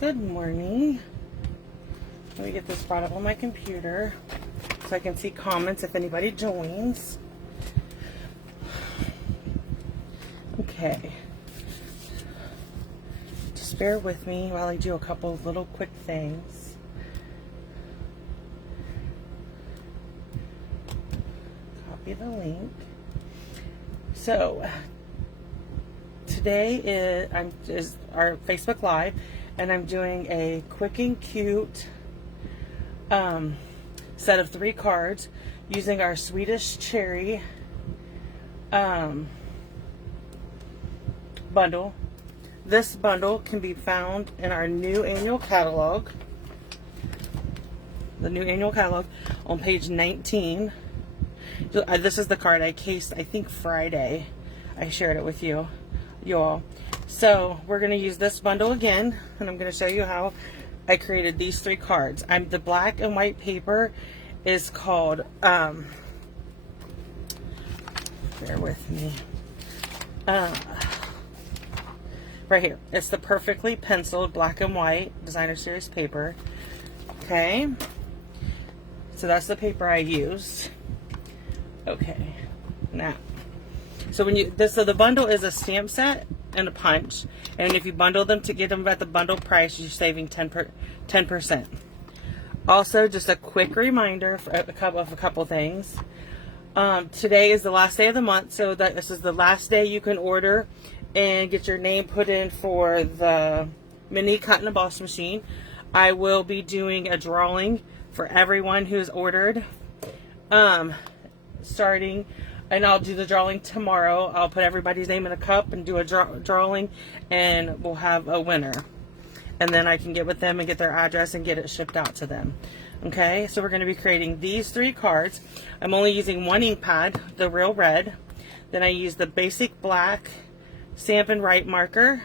Good morning. Let me get this brought up on my computer so I can see comments if anybody joins. Okay. Just bear with me while I do a couple of little quick things. Copy the link. So today is our Facebook Live, and I'm doing a quick and cute set of 3 cards using our Sweetest Cherry bundle. This bundle can be found in our new annual catalog. The new annual catalog on page 19. This is the card I cased, I think Friday. I shared it with you all. So we're going to use this bundle again, and I'm going to show you how I created these 3 cards. The black and white paper is called, bear with me, right here. It's the perfectly penciled black and white designer series paper. Okay, so that's the paper I used. Okay, now, so so the bundle is a stamp set and a punch, and if you bundle them to get them at the bundle price, you're saving 10%. Also, just a quick reminder for a couple things. Today is the last day of the month, so this is the last day you can order and get your name put in for the mini cut and emboss machine. I will be doing a drawing for everyone who's ordered, starting. And I'll do the drawing tomorrow. I'll put everybody's name in a cup and do a drawing, and we'll have a winner. And then I can get with them and get their address and get it shipped out to them. Okay, so we're going to be creating these 3 cards. I'm only using 1 ink pad, the Real Red. Then I use the basic black Stampin' Right marker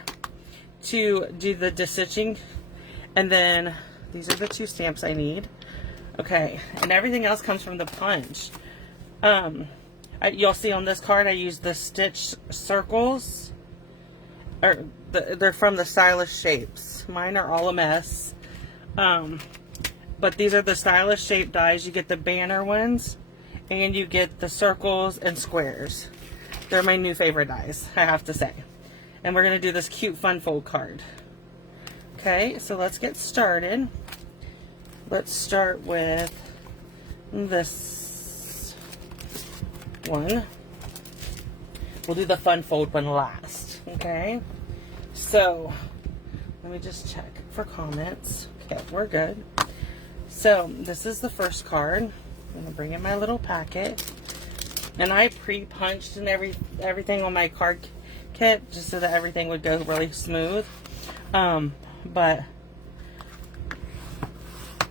to do the stitching. And then these are the 2 stamps I need. Okay, and everything else comes from the punch. You'll see on this card I use the stitch circles, they're from the Stylish Shapes. Mine are all a mess, but these are the Stylish Shape dies. You get the banner ones, and you get the circles and squares. They're my new favorite dies, I have to say. And we're going to do this cute fun fold card. Okay, so let's get started. Let's start with this one. We'll do the fun fold one last. Okay, so let me just check for comments. Okay, we're good. So this is the first card. I'm gonna bring in my little packet, and I pre-punched and everything on my card kit just so that everything would go really smooth. But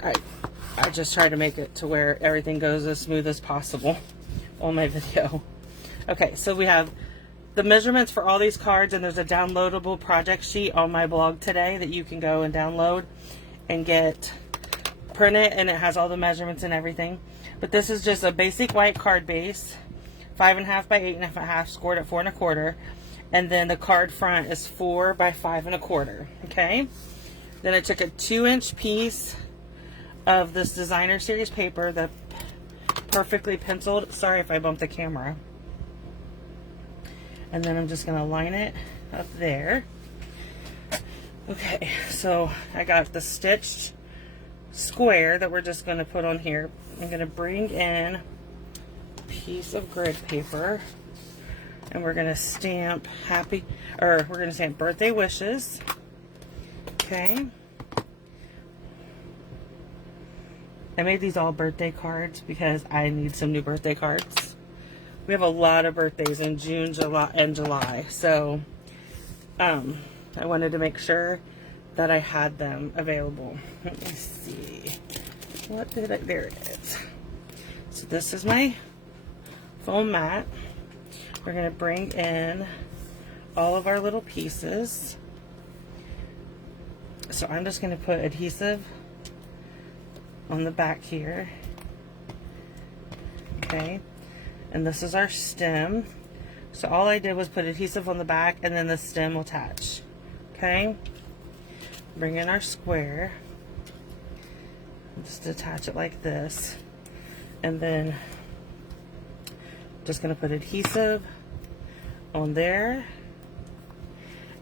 I just try to make it to where everything goes as smooth as possible on my video. Okay, so we have the measurements for all these cards, and there's a downloadable project sheet on my blog today that you can go and download and print it, and it has all the measurements and everything. But this is just a basic white card base, 5.5 by 8.5, scored at 4 1/4, and then the card front is 4 by 5 1/4. Okay, then I took a 2-inch piece of this designer series paper, the perfectly penciled. Sorry if I bumped the camera. And then I'm just going to line it up there. Okay, so I got the stitched square that we're just going to put on here. I'm going to bring in a piece of grid paper, and we're going to stamp we're going to stamp birthday wishes. Okay. I made these all birthday cards because I need some new birthday cards. We have a lot of birthdays in June, July, and July. So I wanted to make sure that I had them available. Let me see. There it is. So this is my foam mat. We're going to bring in all of our little pieces. So I'm just going to put adhesive on the back here. Okay, and this is our stem. So all I did was put adhesive on the back, and then the stem will attach. Okay, bring in our square, just attach it like this, and then just going to put adhesive on there,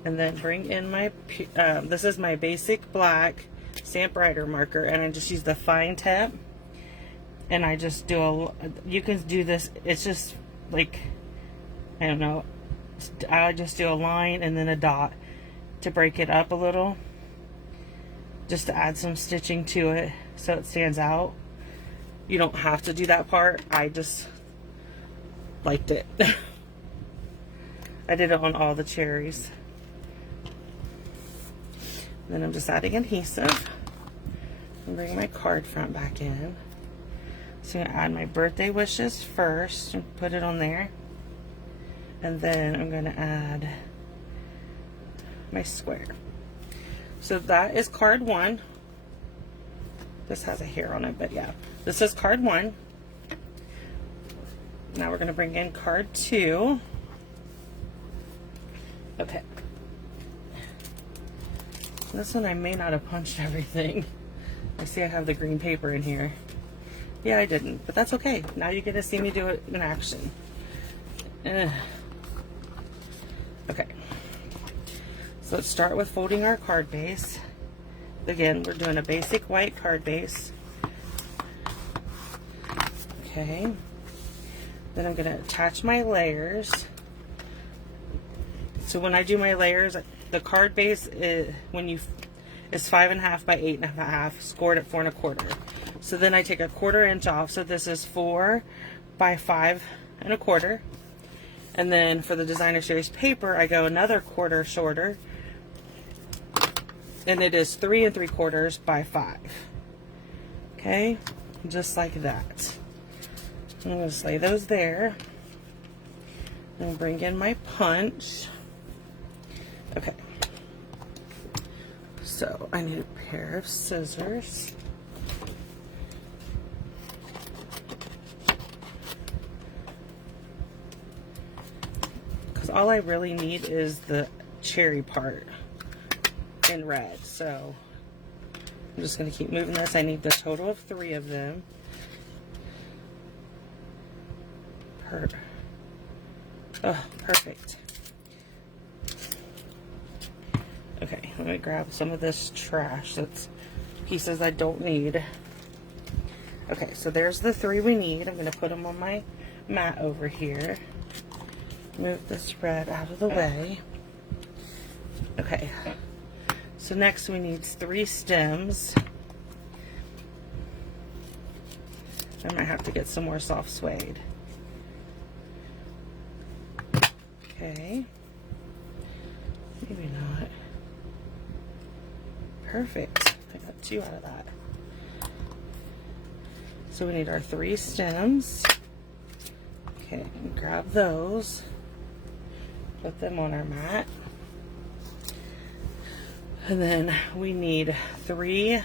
and then bring in my this is my basic black stamp writer marker, and I just use the fine tip, and I just do you can do this, it's just like, I don't know, I just do a line and then a dot to break it up a little, just to add some stitching to it so it stands out. You don't have to do that part, I just liked it. I did it on all the cherries. Then I'm just adding adhesive and bring my card front back in. So I'm going to add my birthday wishes first and put it on there. And then I'm going to add my square. So that is card 1. This has a hair on it, but yeah. This is card 1. Now we're going to bring in card 2. Okay. This one I may not have punched everything. I see I have the green paper in here. Yeah, I didn't, but that's okay. Now you get to see me do it in action. Okay. So let's start with folding our card base. Again, we're doing a basic white card base. Okay. Then I'm going to attach my layers. So when I do my layers, the card base is, is 5.5 by 8.5, scored at 4 1/4. So then I take a 1/4 inch off. So this is 4 by 5 1/4. And then for the Designer Series paper, I go another 1/4 shorter, and it is 3 3/4 by 5. Okay, just like that. I'm going to just lay those there and bring in my punch. Okay, so I need a pair of scissors. Because all I really need is the cherry part in red. So I'm just going to keep moving this. I need the total of 3 of them. Oh, perfect. Okay, let me grab some of this trash. That's pieces I don't need. Okay, so there's the 3 we need. I'm going to put them on my mat over here. Move this red out of the way. Okay, so next we need 3 stems. I might have to get some more soft suede. Okay, maybe not. Perfect, I got 2 out of that. So we need our 3 stems. Okay, grab those, put them on our mat. And then we need 3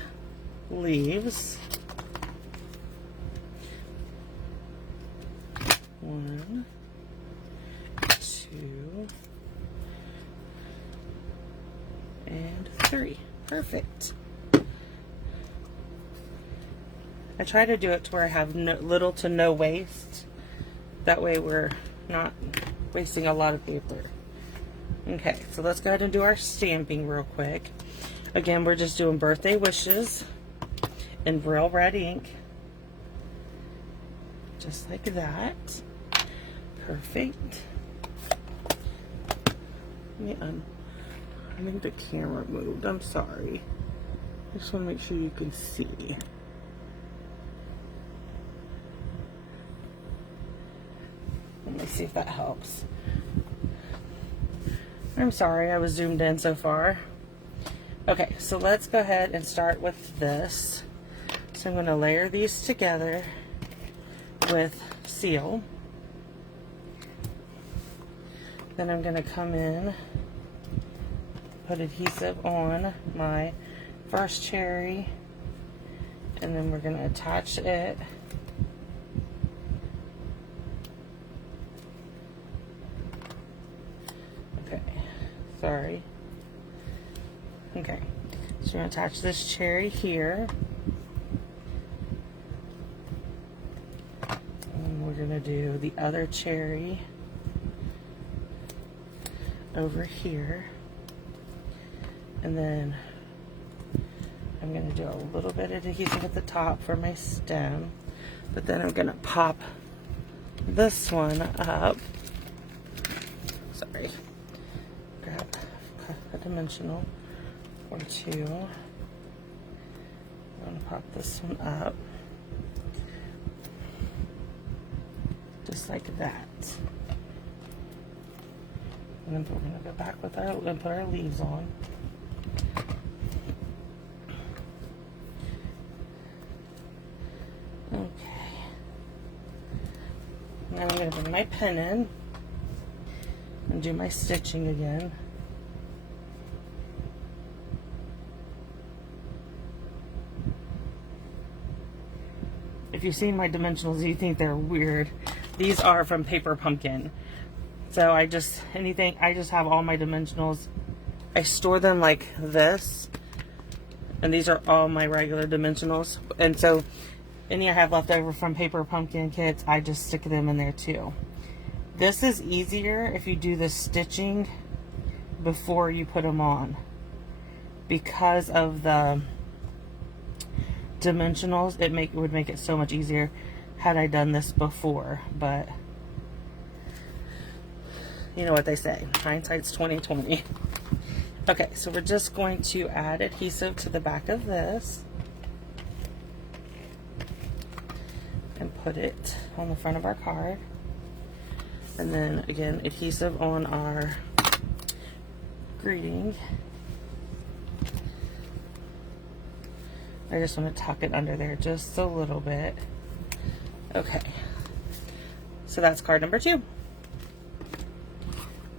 leaves. 1, 2, and 3. Perfect. I try to do it to where I have little to no waste. That way we're not wasting a lot of paper. Okay, so let's go ahead and do our stamping real quick. Again, we're just doing birthday wishes in Brill red ink. Just like that. Perfect. I think the camera moved. I'm sorry. I just want to make sure you can see. Let me see if that helps. I'm sorry, I was zoomed in so far. Okay, so let's go ahead and start with this. So I'm going to layer these together with seal. Then I'm going to come in, put adhesive on my first cherry, and then we're going to attach it. Okay, sorry. Okay, So we're going to attach this cherry here. And we're going to do the other cherry over here. And then I'm going to do a little bit of adhesive at the top for my stem. But then I'm going to pop this one up. Sorry. Grab a dimensional or two. I'm going to pop this one up. Just like that. And then we're going to go back with our, and put our leaves on. Okay. Now I'm going to bring my pen in and do my stitching again. If you've seen my dimensionals, you think they're weird. These are from Paper Pumpkin. So I just have all my dimensionals. I store them like this. And these are all my regular dimensionals. And so any I have left over from Paper Pumpkin kits, I just stick them in there too. This is easier if you do the stitching before you put them on, because of the dimensionals. It would make it so much easier had I done this before, but you know what they say, hindsight's 20/20. Okay, so we're just going to add adhesive to the back of this and put it on the front of our card. And then again, adhesive on our greeting. I just want to tuck it under there just a little bit. Okay, so that's card number 2.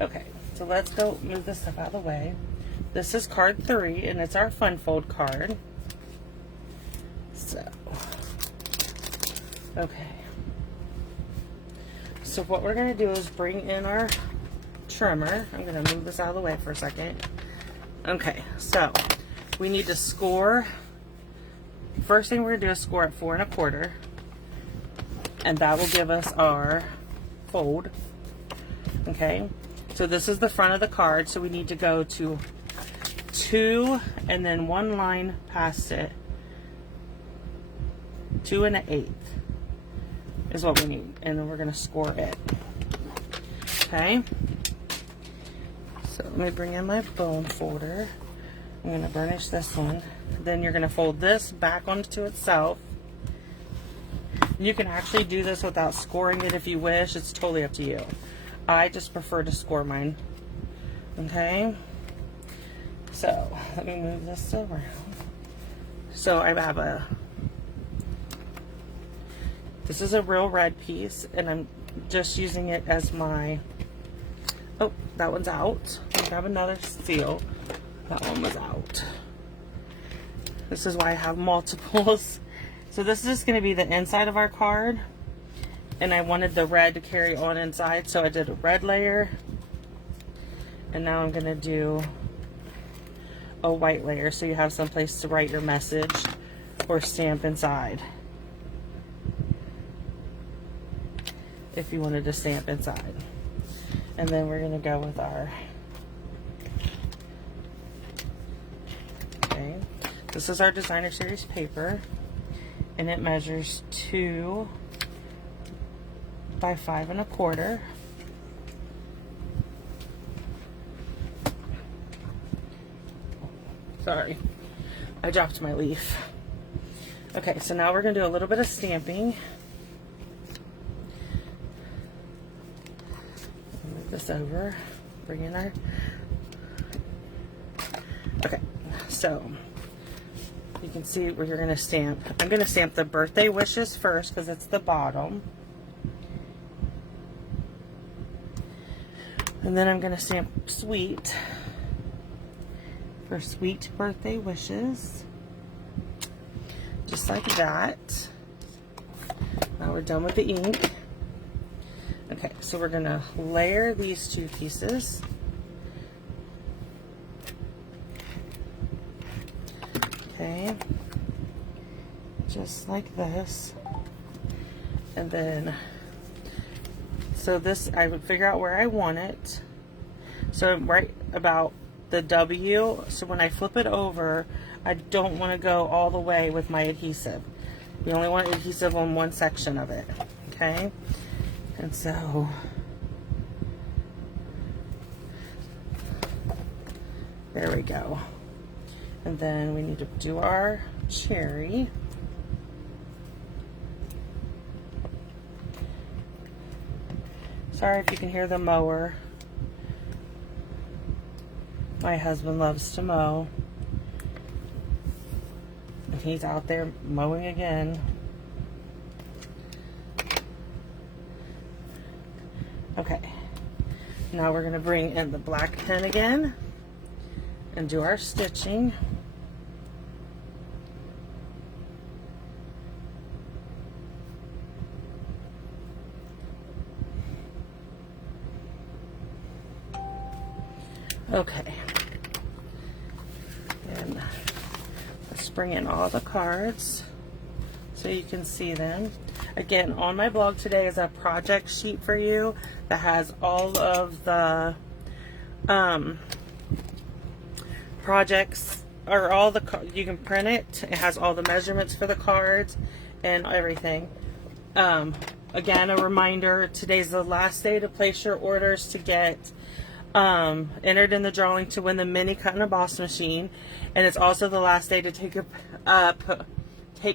Okay, so let's go move this stuff out of the way. This is card 3, and it's our fun fold card. So, okay. So what we're going to do is bring in our trimmer. I'm going to move this out of the way for a second. Okay, so we need to score. First thing we're going to do is score at 4 1/4, and that will give us our fold. Okay, so this is the front of the card, so we need to go to 2 and then 1 line past it. 2 1/8 is what we need, and then we're going to score it. Okay, so let me bring in my bone folder. I'm going to burnish this one. Then you're going to fold this back onto itself. You can actually do this without scoring it if you wish. It's totally up to you. I just prefer to score mine. Okay, so let me move this around. So I have this is a real red piece, and I'm just using it as my, oh, that one's out. I'll grab another seal. That one was out. This is why I have multiples. So this is just going to be the inside of our card, and I wanted the red to carry on inside, so I did a red layer, and now I'm going to do a white layer so you have some place to write your message or stamp inside if you wanted to stamp inside. And then we're going to go with our, okay, this is our designer series paper, and it measures 2 by 5 1/4. Sorry, I dropped my leaf. Okay, so now we're going to do a little bit of stamping. Move this over, bring in our, okay, so you can see where you're going to stamp. I'm going to stamp the birthday wishes first because it's the bottom. And then I'm going to stamp sweet for sweet birthday wishes. Just like that. Now we're done with the ink. Okay, so we're going to layer these 2 pieces. Okay, just like this. And then, so this, I would figure out where I want it. So right about the W, so when I flip it over, I don't want to go all the way with my adhesive. You only want adhesive on one section of it, okay? And so, there we go. And then we need to do our cherry. Sorry if you can hear the mower. My husband loves to mow. And he's out there mowing again. Okay. Now we're going to bring in the black pen again and do our stitching. Okay. And let's bring in all the cards so you can see them. Again, on my blog today is a project sheet for you that has all of the projects, or all the, you can print it. It has all the measurements for the cards and everything. Again, a reminder, today's the last day to place your orders to get entered in the drawing to win the mini cut and emboss machine, and it's also the last day to take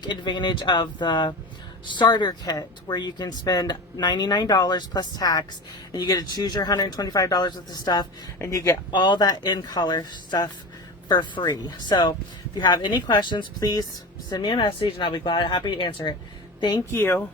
advantage of the starter kit where you can spend $99 plus tax, and you get to choose your $125 worth of stuff, and you get all that in color stuff for free. So if you have any questions, please send me a message and I'll be happy to answer it. Thank you.